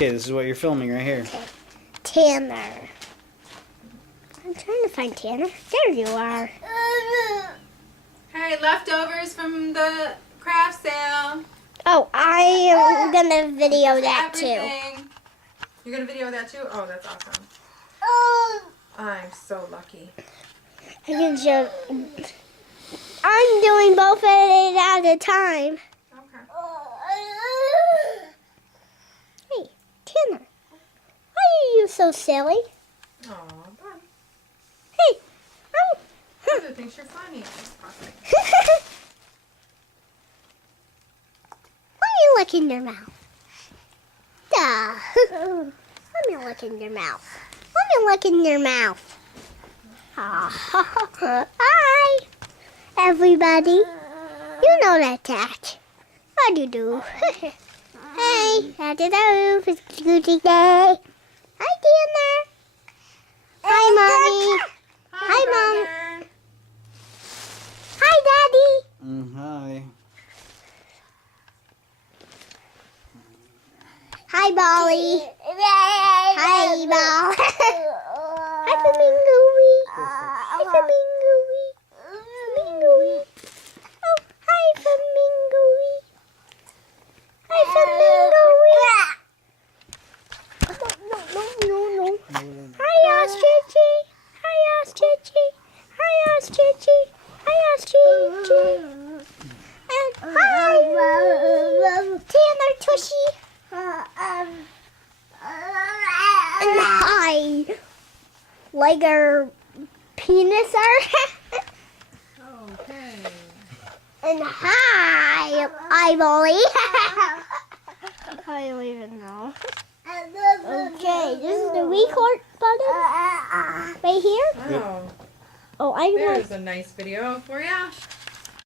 Okay, this is what you're filming right here. Okay. Tanner. I'm trying to find Tanner. There you are. Hey, leftovers from the craft sale. Oh, I am gonna video that too. Everything. You're gonna video that too? Oh, that's awesome. I'm so lucky. I can show. I'm doing both of it at a time. Okay. Hey, Tanner. Why are you so silly? Oh, bud. Hey, I'm. Heather thinks you're funny. Why are you licking your mouth? Duh. Let me lick in your mouth. Let me lick in your mouth. Hi, everybody. You know that cat. How do you do? Hey, how do you do? It's Gucci Day. Hi, Tanner. Hi, Mommy. Hi, Mom. brother. Hi, Daddy. Hi. Hi, Bolly. Hi, Ball. Hi, Flamingo-y. Hi, Flamingo-y. Flamingo-y. Oh, hi, Flamingo-y. Hi, Flamingo-y. No. Hi, Ostrichy. Hi, Ostrichy. Hi, Ostrichy. Hi, Ostrichy. And hi, Tanner Tushy. And hi, Liger Peniser. Okay. And hi, Eyebally. I don't even know. Okay, this is the record button right here. Oh, Oh, I want. there's a nice video for you.